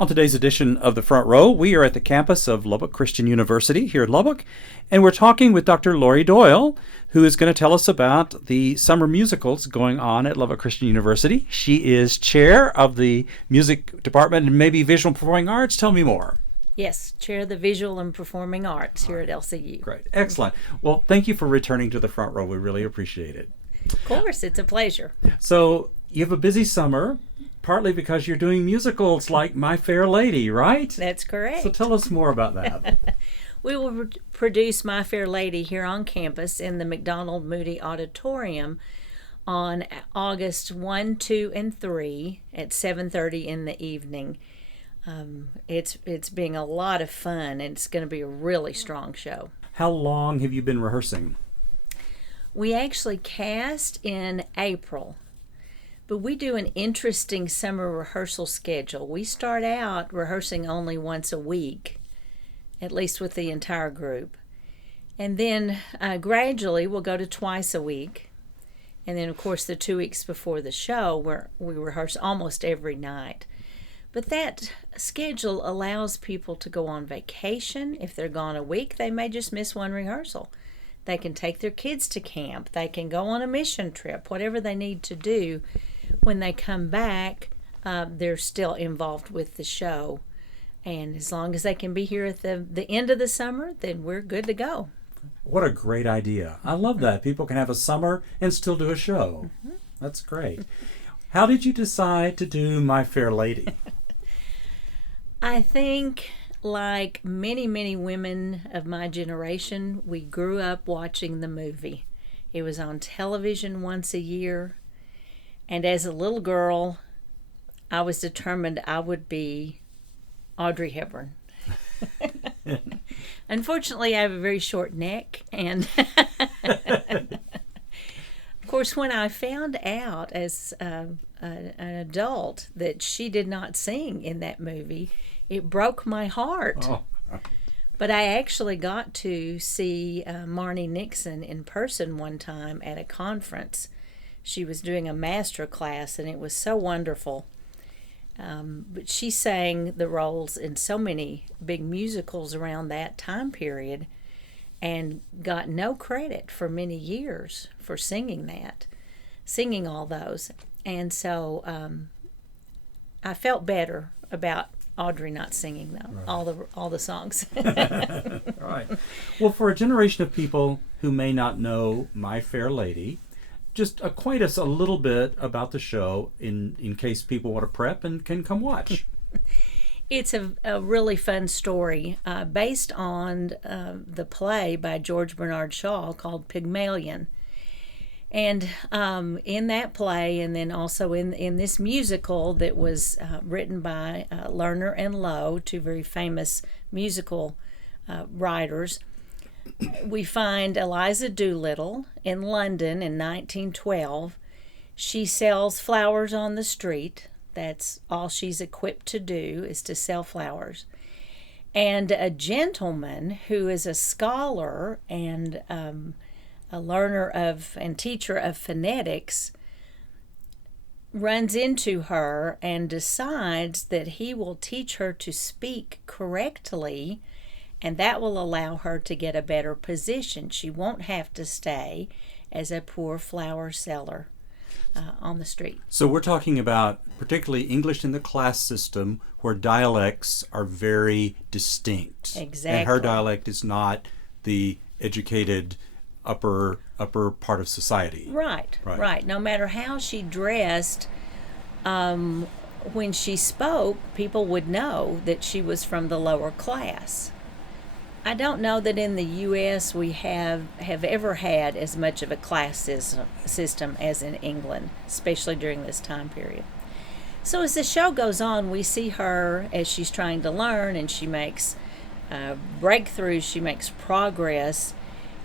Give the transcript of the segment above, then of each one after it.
On today's edition of The Front Row, we are at the campus of Lubbock Christian University here in Lubbock, and we're talking with Dr. Laurie Doyle, who is going to tell us about the summer musicals going on at Lubbock Christian University. She is chair of the music department and maybe visual performing arts. Tell me more. Yes, chair of the visual and performing arts here at LCU. Great. Excellent. Well, thank you for returning to The Front Row. We really appreciate it. Of course, it's a pleasure. So you have a busy summer, partly because you're doing musicals like My Fair Lady, right? That's correct. So tell us more about that. We will produce My Fair Lady here on campus in the McDonald Moody Auditorium on August 1, 2, and 3 at 7:30 in the evening. It's being a lot of fun, and it's going to be a really strong show. How long have you been rehearsing? We actually cast in April, but we do an interesting summer rehearsal schedule. We start out rehearsing only once a week, at least with the entire group. And then gradually we'll go to twice a week. And then, of course, the 2 weeks before the show, where we rehearse almost every night. But that schedule allows people to go on vacation. If they're gone a week, they may just miss one rehearsal. They can take their kids to camp. They can go on a mission trip, whatever they need to do. When they come back, they're still involved with the show. And as long as they can be here at the end of the summer, then we're good to go. What a great idea. I love that. People can have a summer and still do a show. Mm-hmm. That's great. How did you decide to do My Fair Lady? I think, like many, many women of my generation, we grew up watching the movie. It was on television once a year. And as a little girl, I was determined I would be Audrey Hepburn. Unfortunately, I have a very short neck, and of course, when I found out as an adult that she did not sing in that movie, it broke my heart. Oh. But I actually got to see Marnie Nixon in person one time at a conference. She was doing a master class, and it was so wonderful. But she sang the roles in so many big musicals around that time period and got no credit for many years for singing all those. And so I felt better about Audrey not singing though, right. all the songs. Right. Well, for a generation of people who may not know My Fair Lady, just acquaint us a little bit about the show in case people want to prep and can come watch. It's a really fun story based on the play by George Bernard Shaw called Pygmalion. And in that play, and then also in this musical that was written by Lerner and Lowe, two very famous musical writers, we find Eliza Doolittle in London in 1912. She sells flowers on the street. That's all she's equipped to do, is to sell flowers. And a gentleman who is a scholar and a learner of and teacher of phonetics runs into her and decides that he will teach her to speak correctly, and that will allow her to get a better position. She won't have to stay as a poor flower seller on the street. So we're talking about particularly English in the class system where dialects are very distinct. Exactly. And her dialect is not the educated upper part of society. Right. No matter how she dressed, when she spoke, people would know that she was from the lower class. I don't know that in the U.S. we have ever had as much of a class system as in England, especially during this time period. So as the show goes on, we see her as she's trying to learn, and she makes breakthroughs, she makes progress,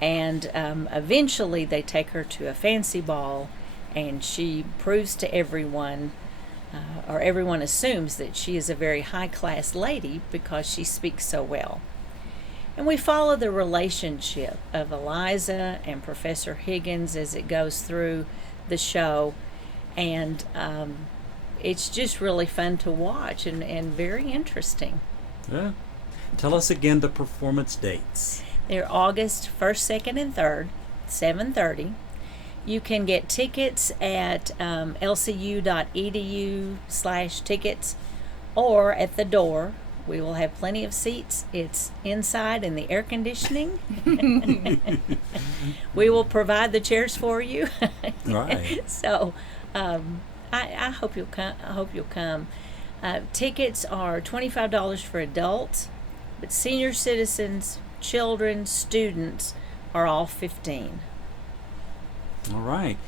and eventually they take her to a fancy ball, and she proves to everyone, or everyone assumes that she is a very high-class lady because she speaks so well. And we follow the relationship of Eliza and Professor Higgins as it goes through the show. And it's just really fun to watch and very interesting. Yeah. Tell us again the performance dates. They're August 1st, 2nd, and 3rd, 7:30. You can get tickets at lcu.edu/tickets or at the door. We will have plenty of seats. It's inside in the air conditioning. We will provide the chairs for you. Right. So I hope you'll come. Tickets are $25 for adults, but senior citizens, children, students are all 15. All right.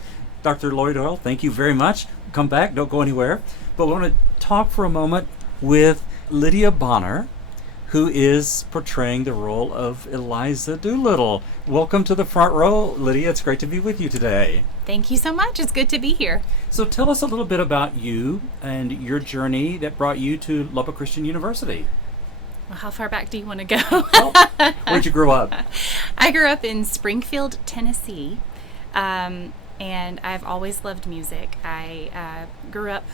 Dr. Laurie Doyle, thank you very much. Come back. Don't go anywhere. But we want to talk for a moment with Lydia Bonner, who is portraying the role of Eliza Doolittle. Welcome to the front row, Lydia. It's great to be with you today. Thank you so much. It's good to be here. So tell us a little bit about you and your journey that brought you to Lubbock Christian University. Well, how far back do you want to go? Well, where'd you grow up? I grew up in Springfield, Tennessee, and I've always loved music. I grew up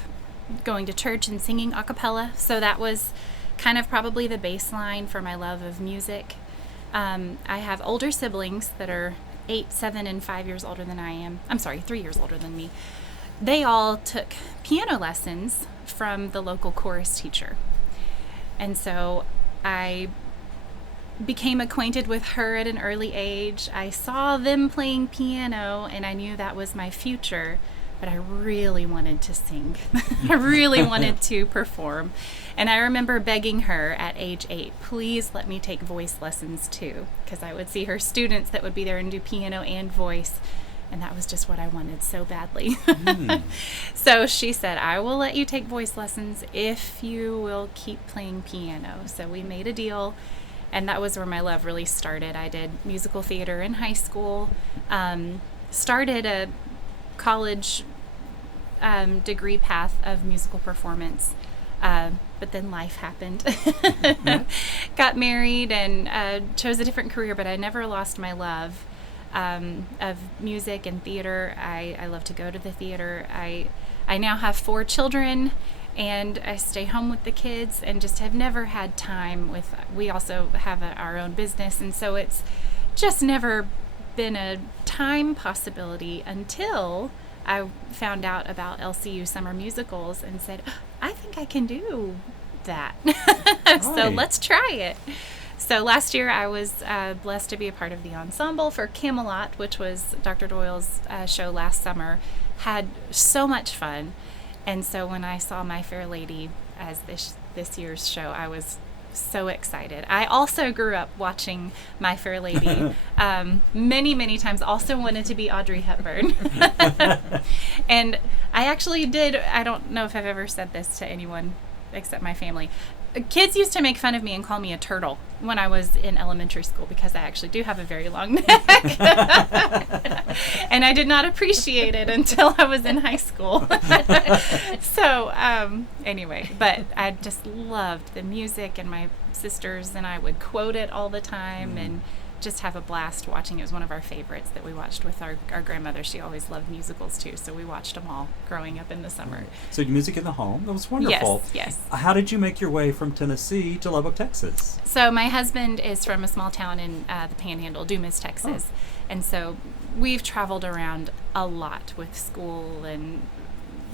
going to church and singing a cappella, so that was kind of probably the baseline for my love of music. I have older siblings that are 8, 7, and 5 years older than I am. I'm sorry, 3 years older than me. They all took piano lessons from the local chorus teacher. And so I became acquainted with her at an early age. I saw them playing piano, and I knew that was my future, but I really wanted to sing. I really wanted to perform. And I remember begging her at age 8, please let me take voice lessons too, because I would see her students that would be there and do piano and voice, and that was just what I wanted so badly. So she said, I will let you take voice lessons if you will keep playing piano. So we made a deal, and that was where my love really started. I did musical theater in high school, started a college degree path of musical performance, but then life happened. Got married and chose a different career, but I never lost my love of music and theater. I love to go to the theater. I now have 4 children, and I stay home with the kids and just have never had time with, we also have our own business, and so it's just never been a time possibility until I found out about LCU summer musicals and said, I think I can do that. So let's try it. So last year I was blessed to be a part of the ensemble for Camelot, which was Dr. Doyle's show last summer. Had so much fun. And so when I saw My Fair Lady as this year's show, I was so excited. I also grew up watching My Fair Lady many, many times. Also wanted to be Audrey Hepburn. And I actually did, I don't know if I've ever said this to anyone except my family. Kids used to make fun of me and call me a turtle when I was in elementary school because I actually do have a very long neck. And I did not appreciate it until I was in high school. So anyway, but I just loved the music, and my sisters and I would quote it all the time and just have a blast watching. It was one of our favorites that we watched with our grandmother. She always loved musicals too, so we watched them all growing up in the summer. So music in the home, that was wonderful. Yes. How did you make your way from Tennessee to Lubbock, Texas? So my husband is from a small town in the Panhandle, Dumas, Texas. And so we've traveled around a lot with school and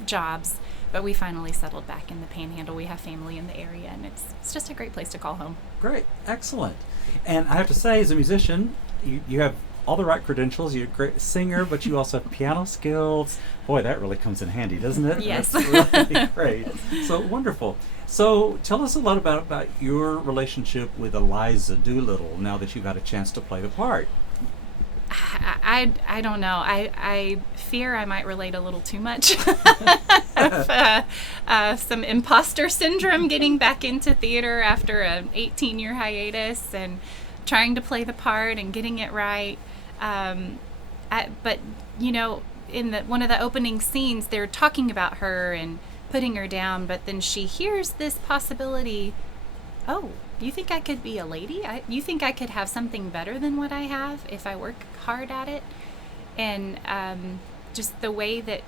jobs, but we finally settled back in the Panhandle. We have family in the area, and it's just a great place to call home. Great. Excellent. And I have to say, as a musician, you have all the right credentials. You're a great singer, but you also have piano skills. Boy, that really comes in handy, doesn't it? Yes. That's really great. So wonderful. So tell us a lot about your relationship with Eliza Doolittle now that you've had a chance to play the part. I don't know. I fear I might relate a little too much. Some imposter syndrome getting back into theater after an 18-year hiatus and trying to play the part and getting it right. But, you know, in one of the opening scenes, they're talking about her and putting her down, but then she hears this possibility. Oh, you think I could be a lady? You think I could have something better than what I have if I work hard at it? And just the way that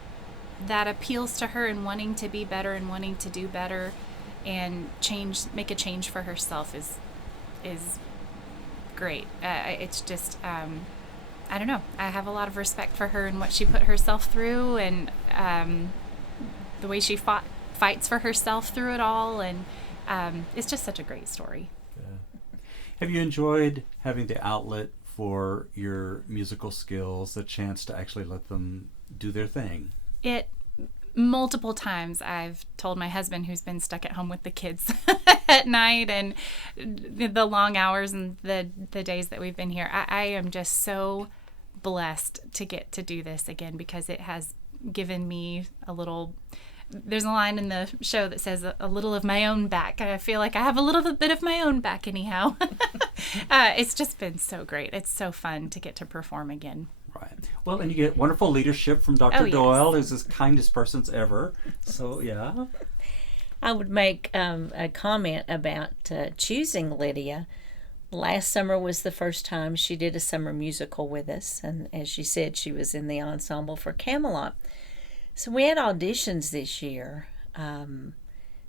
that appeals to her and wanting to be better and wanting to do better and make a change for herself is great. It's just, I don't know. I have a lot of respect for her and what she put herself through, and the way she fights for herself through it all, and it's just such a great story. Yeah. Have you enjoyed having the outlet for your musical skills, the chance to actually let them do their thing? Multiple times I've told my husband, who's been stuck at home with the kids at night and the long hours and the days that we've been here, I am just so blessed to get to do this again, because it has given me there's a line in the show that says a little of my own back. I feel like I have a little bit of my own back anyhow. It's just been so great. It's so fun to get to perform again. Right. Well, and you get wonderful leadership from Dr. Yes. Doyle, who's the kindest person ever. So, yeah. I would make a comment about choosing Lydia. Last summer was the first time she did a summer musical with us, and as she said, she was in the ensemble for Camelot. So we had auditions this year.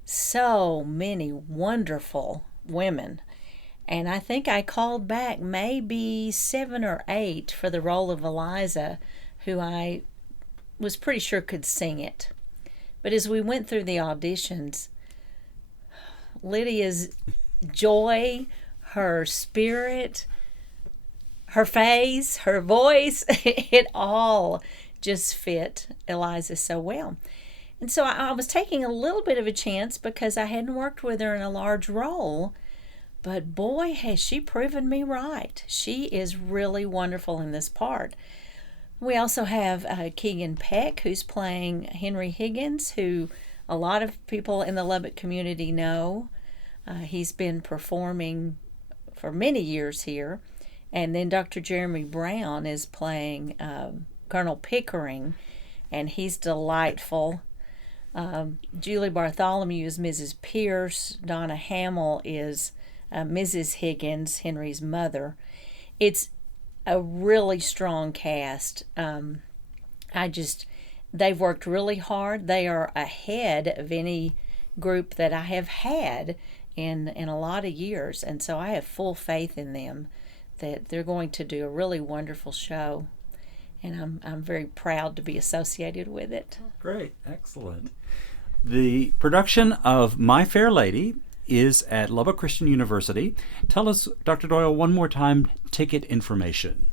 So many wonderful women. And I think I called back maybe 7 or 8 for the role of Eliza, who I was pretty sure could sing it. But as we went through the auditions, Lydia's joy, her spirit, her face, her voice, it all just fit Eliza so well. And so I was taking a little bit of a chance because I hadn't worked with her in a large role. But boy, has she proven me right. She is really wonderful in this part. We also have Keegan Peck, who's playing Henry Higgins, who a lot of people in the Lubbock community know. He's been performing for many years here. And then Dr. Jeremy Brown is playing Colonel Pickering, and he's delightful. Julie Bartholomew is Mrs. Pierce. Donna Hamill is Mrs. Higgins, Henry's mother. It's a really strong cast. They've worked really hard. They are ahead of any group that I have had in a lot of years, and so I have full faith in them that they're going to do a really wonderful show, and I'm very proud to be associated with it. Great, excellent. The production of My Fair Lady is at Lubbock Christian University. Tell us, Dr. Doyle, one more time, ticket information.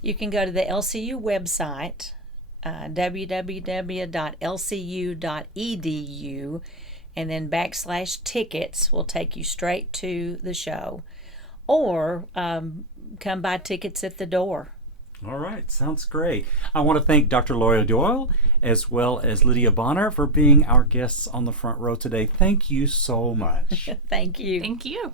You can go to the LCU website, www.lcu.edu, and then /tickets will take you straight to the show. Or come buy tickets at the door. All right, sounds great. I want to thank Dr. Laurie Doyle as well as Lydia Bonner for being our guests on the front row today. Thank you so much. Thank you. Thank you.